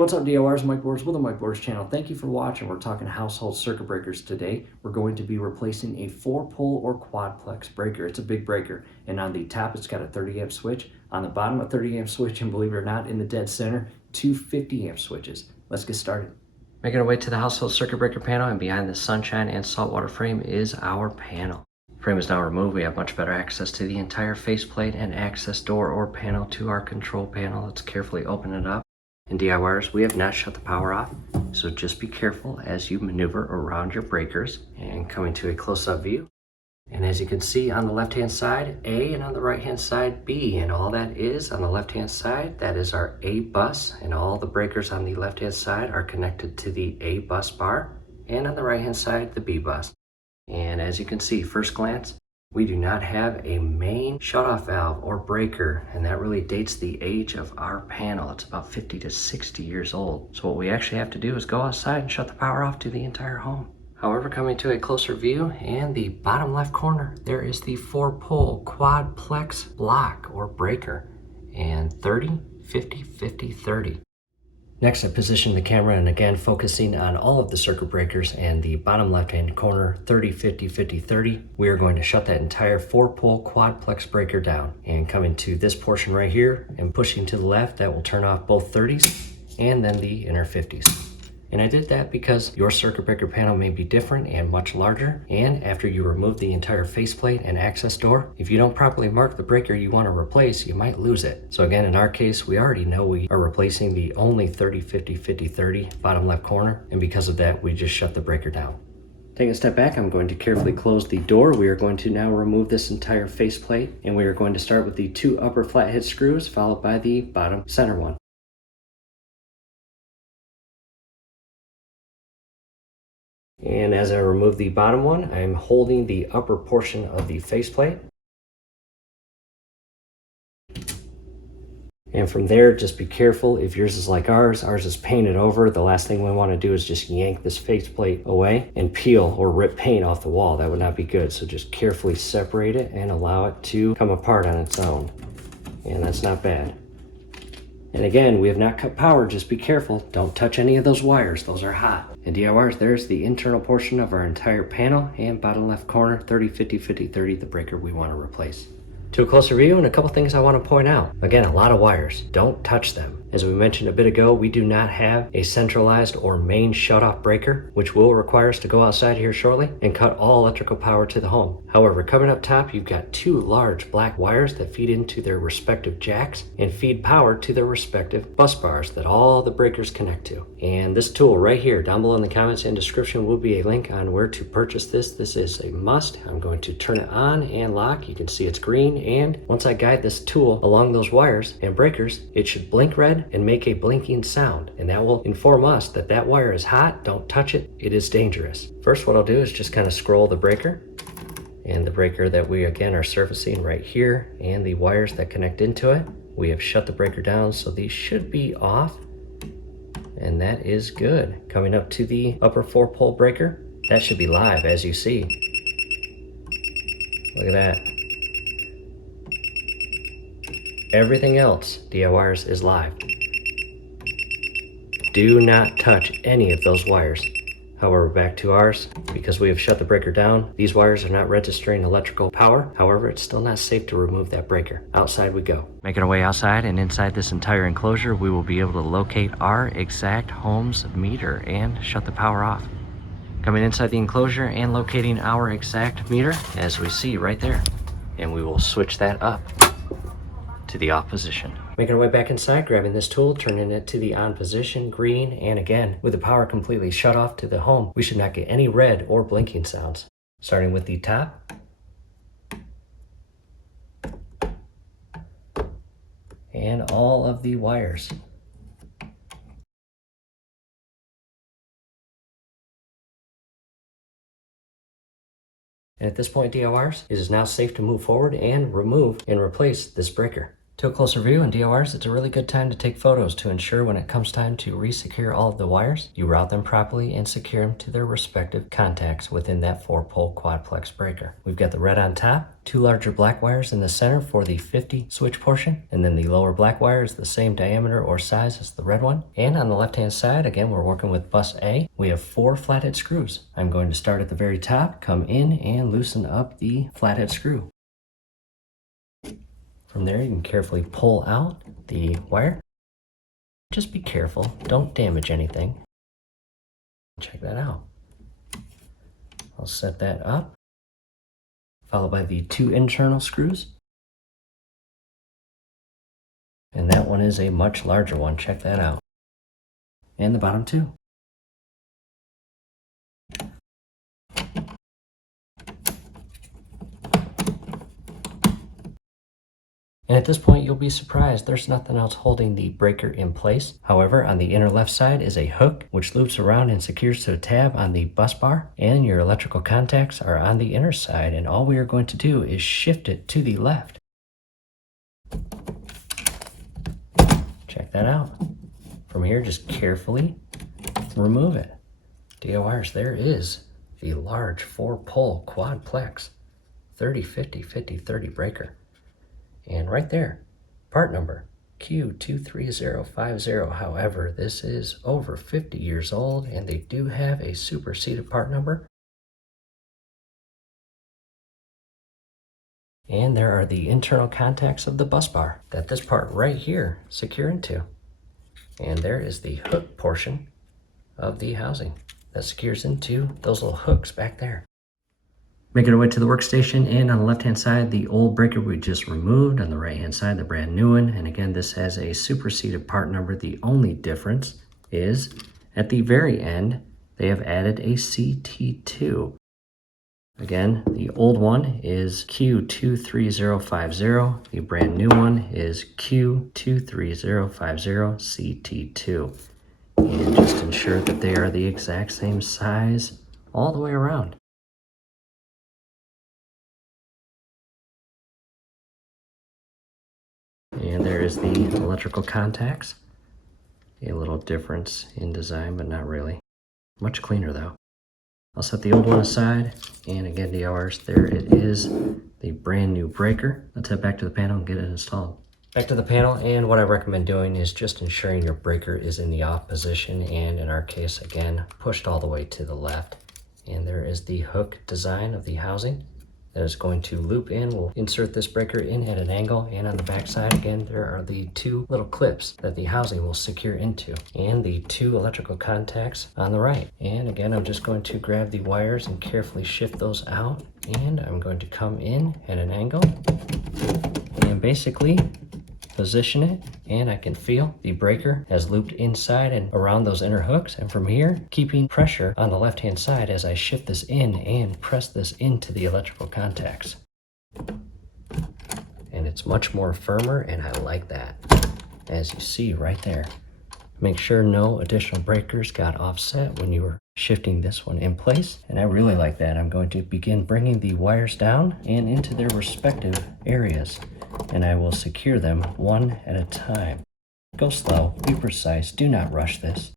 what's up DIYers? Mike Boards with the Mike Boards channel. Thank you for watching. We're talking household circuit breakers today. We're going to be replacing a 4-pole or quadplex breaker. It's a big breaker, and on the top it's got a 30 amp switch. On the bottom a 30 amp switch, and believe it or not, in the dead center, two 50 amp switches. Let's get started. Making our way to the household circuit breaker panel, and behind the sunshine and saltwater frame is our panel. Frame is now removed. We have much better access to the entire faceplate and access door or panel to our control panel. Let's carefully open it up. And DIYers, we have not shut the power off, so just be careful as you maneuver around your breakers. And coming to a close-up view, and as you can see on the left-hand side, A, and on the right-hand side, B, and all that is on the left-hand side, that is our A bus, and all the breakers on the left-hand side are connected to the A bus bar, and on the right-hand side, the B bus. And as you can see, first glance, we do not have a main shutoff valve or breaker, and that really dates the age of our panel. It's about 50 to 60 years old. So what we actually have to do is go outside and shut the power off to the entire home. However, coming to a closer view, and the bottom left corner, there is the 4-pole quadplex block or breaker, and 30, 50, 50, 30. Next, I position the camera and again focusing on all of the circuit breakers and the bottom left-hand corner, 30, 50, 50, 30. We are going to shut that entire 4-pole quadplex breaker down. And coming to this portion right here and pushing to the left, that will turn off both 30s and then the inner 50s. And I did that because your circuit breaker panel may be different and much larger, and after you remove the entire faceplate and access door, if you don't properly mark the breaker you want to replace, you might lose it. So again, in our case, we already know we are replacing the only 30, 50, 50, 30 bottom left corner, and because of that, we just shut the breaker down. Taking a step back, I'm going to carefully close the door. We are going to now remove this entire faceplate, and we are going to start with the 2 upper flathead screws, followed by the bottom center one. And as I remove the bottom one, I'm holding the upper portion of the faceplate. And from there, just be careful. If yours is like ours is painted over, the last thing we want to do is just yank this faceplate away and peel or rip paint off the wall. That would not be good. So just carefully separate it and allow it to come apart on its own. And that's not bad. And again, we have not cut power, just be careful. Don't touch any of those wires, those are hot. And DIYers, there's the internal portion of our entire panel, and bottom left corner, 30, 50, 50, 30, the breaker we want to replace. To a closer view, and a couple things I want to point out. Again, a lot of wires, don't touch them. As we mentioned a bit ago, we do not have a centralized or main shutoff breaker, which will require us to go outside here shortly and cut all electrical power to the home. However, coming up top, you've got 2 large black wires that feed into their respective jacks and feed power to their respective bus bars that all the breakers connect to. And this tool right here, down below in the comments and description, will be a link on where to purchase this. This is a must. I'm going to turn it on and lock. You can see it's green, and once I guide this tool along those wires and breakers, it should blink red and make a blinking sound, and that will inform us that that wire is hot. Don't touch it, it is dangerous. First, what I'll do is just kind of scroll the breaker, and the breaker that we again are surfacing right here and the wires that connect into it. We have shut the breaker down, so these should be off, and that is good. Coming up to the upper 4-pole breaker, that should be live as you see. Look at that. Everything else, DIYers, is live. Do not touch any of those wires. However, back to ours, because we have shut the breaker down, these wires are not registering electrical power. However, it's still not safe to remove that breaker. Outside we go. Making our way outside, and inside this entire enclosure, we will be able to locate our exact home's meter and shut the power off. Coming inside the enclosure and locating our exact meter, as we see right there. And we will switch that up to the off position. Making our way back inside, grabbing this tool, turning it to the on position, green, and again, with the power completely shut off to the home, we should not get any red or blinking sounds. Starting with the top, and all of the wires. And at this point, DIYers, it is now safe to move forward and remove and replace this breaker. To a closer view in DORs, it's a really good time to take photos to ensure when it comes time to resecure all of the wires, you route them properly and secure them to their respective contacts within that 4-pole quadplex breaker. We've got the red on top, 2 larger black wires in the center for the 50 switch portion, and then the lower black wire is the same diameter or size as the red one. And on the left-hand side, again, we're working with bus A. We have 4 flathead screws. I'm going to start at the very top, come in and loosen up the flathead screw. From there, you can carefully pull out the wire. Just be careful, don't damage anything. Check that out. I'll set that up, followed by the 2 internal screws. And that one is a much larger one, check that out. And the bottom 2. And at this point, you'll be surprised there's nothing else holding the breaker in place. However, on the inner left side is a hook which loops around and secures to a tab on the bus bar, and your electrical contacts are on the inner side, and all we are going to do is shift it to the left. Check that out. From here, just carefully remove it. DORs, there is the large 4-pole quadplex 30-50-50-30 breaker. And right there, part number Q23050. However, this is over 50 years old and they do have a superseded part number. And there are the internal contacts of the bus bar that this part right here secure into. And there is the hook portion of the housing that secures into those little hooks back there. Making our way to the workstation, and on the left hand side, the old breaker we just removed. On the right hand side, the brand new one. And again, this has a superseded part number. The only difference is at the very end, they have added a CT2. Again, the old one is Q23050. The brand new one is Q23050 CT2. And just ensure that they are the exact same size all the way around. And there is the electrical contacts. A little difference in design, but not really. Much cleaner though. I'll set the old one aside, and again, DORs, there it is, the brand new breaker. Let's head back to the panel and get it installed. Back to the panel, and what I recommend doing is just ensuring your breaker is in the off position, and in our case, again, pushed all the way to the left. And there is the hook design of the housing that is going to loop in. We'll insert this breaker in at an angle, and on the back side, again, there are the 2 little clips that the housing will secure into, and the 2 electrical contacts on the right. And again, I'm just going to grab the wires and carefully shift those out, and I'm going to come in at an angle and basically position it, and I can feel the breaker has looped inside and around those inner hooks, and from here, keeping pressure on the left hand side as I shift this in and press this into the electrical contacts. And it's much more firmer, and I like that, as you see right there. Make sure no additional breakers got offset when you were shifting this one in place, and I really like that. I'm going to begin bringing the wires down and into their respective areas, and I will secure them one at a time. Go slow, be precise, do not rush this.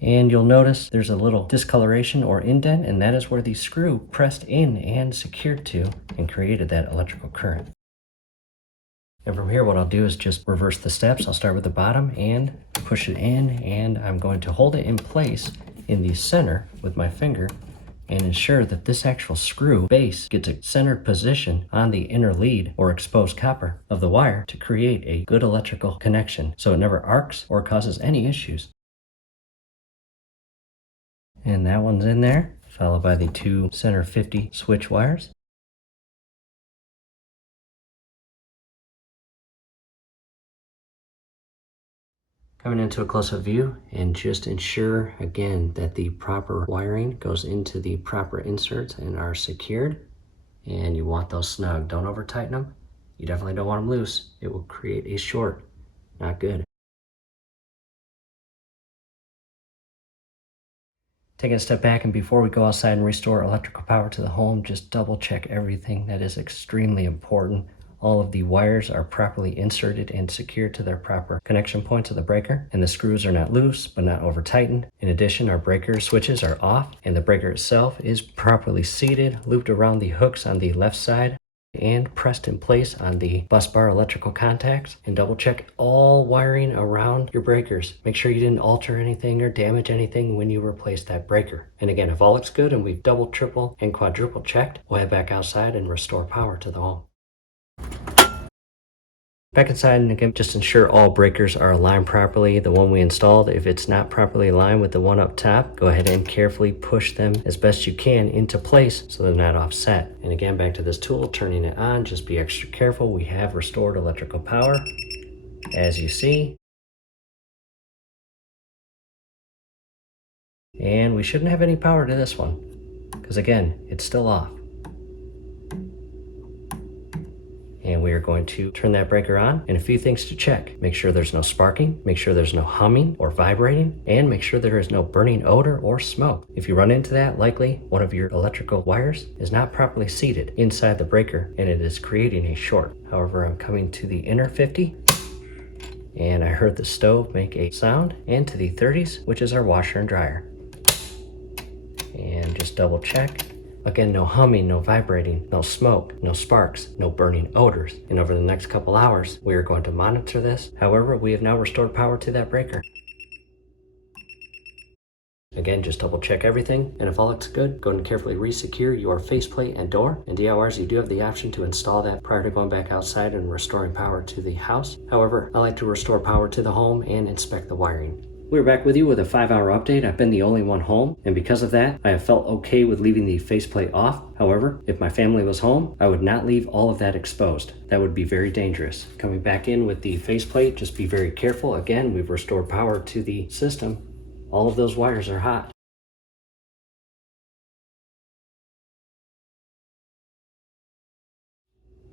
And you'll notice there's a little discoloration or indent, and that is where the screw pressed in and secured to and created that electrical current. And from here, what I'll do is just reverse the steps. I'll start with the bottom and push it in, and I'm going to hold it in place in the center with my finger and ensure that this actual screw base gets a centered position on the inner lead or exposed copper of the wire to create a good electrical connection so it never arcs or causes any issues. And that one's in there, followed by the 2 center 50 switch wires. Coming into a close-up view, and just ensure again that the proper wiring goes into the proper inserts and are secured, and you want those snug. Don't over tighten them. You definitely don't want them loose. It will create a short. Not good. Taking a step back, and before we go outside and restore electrical power to the home, just double check everything. That is extremely important. all of the wires are properly inserted and secured to their proper connection points of the breaker, and the screws are not loose but not over tightened. In addition, our breaker switches are off and the breaker itself is properly seated, looped around the hooks on the left side and pressed in place on the bus bar electrical contacts. And double check all wiring around your breakers. Make sure you didn't alter anything or damage anything when you replace that breaker. And again, if all looks good and we've double, triple, and quadruple checked, we'll head back outside and restore power to the home. Back inside, and again, just ensure all breakers are aligned properly. The one we installed, if it's not properly aligned with the one up top, go ahead and carefully push them as best you can into place so they're not offset. And again, back to this tool, turning it on, just be extra careful. We have restored electrical power, as you see. And we shouldn't have any power to this one, because again, it's still off. And we are going to turn that breaker on, and a few things to check. Make sure there's no sparking, make sure there's no humming or vibrating, and make sure there is no burning odor or smoke. If you run into that, likely one of your electrical wires is not properly seated inside the breaker and it is creating a short. However, I'm coming to the inner 50 and I heard the stove make a sound, and to the 30s, which is our washer and dryer. And just double check. Again, no humming, no vibrating, no smoke, no sparks, no burning odors. And over the next couple hours, we are going to monitor this. However, we have now restored power to that breaker. Again, just double check everything, and if all looks good, go ahead and carefully re-secure your faceplate and door. And DIYers, you do have the option to install that prior to going back outside and restoring power to the house. However, I like to restore power to the home and inspect the wiring. We're back with you with a 5-hour update. I've been the only one home, and because of that, I have felt okay with leaving the faceplate off. However, if my family was home, I would not leave all of that exposed. That would be very dangerous. Coming back in with the faceplate, just be very careful. Again, we've restored power to the system. All of those wires are hot.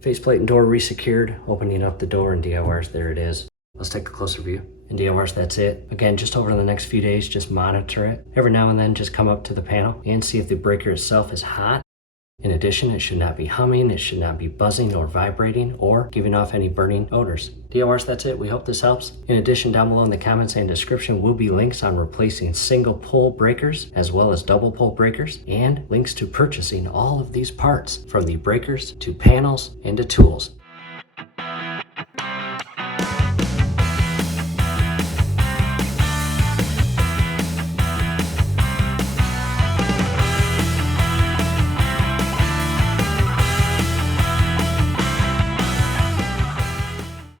Faceplate and door resecured, opening up the door, and DIYers, there it is. Let's take a closer view. And DIYers, that's it. Again, just over the next few days, just monitor it. Every now and then, just come up to the panel and see if the breaker itself is hot. In addition, it should not be humming, it should not be buzzing or vibrating or giving off any burning odors. DIYers, that's it. We hope this helps. In addition, down below in the comments and description will be links on replacing single pole breakers as well as double pole breakers, and links to purchasing all of these parts, from the breakers to panels and to tools.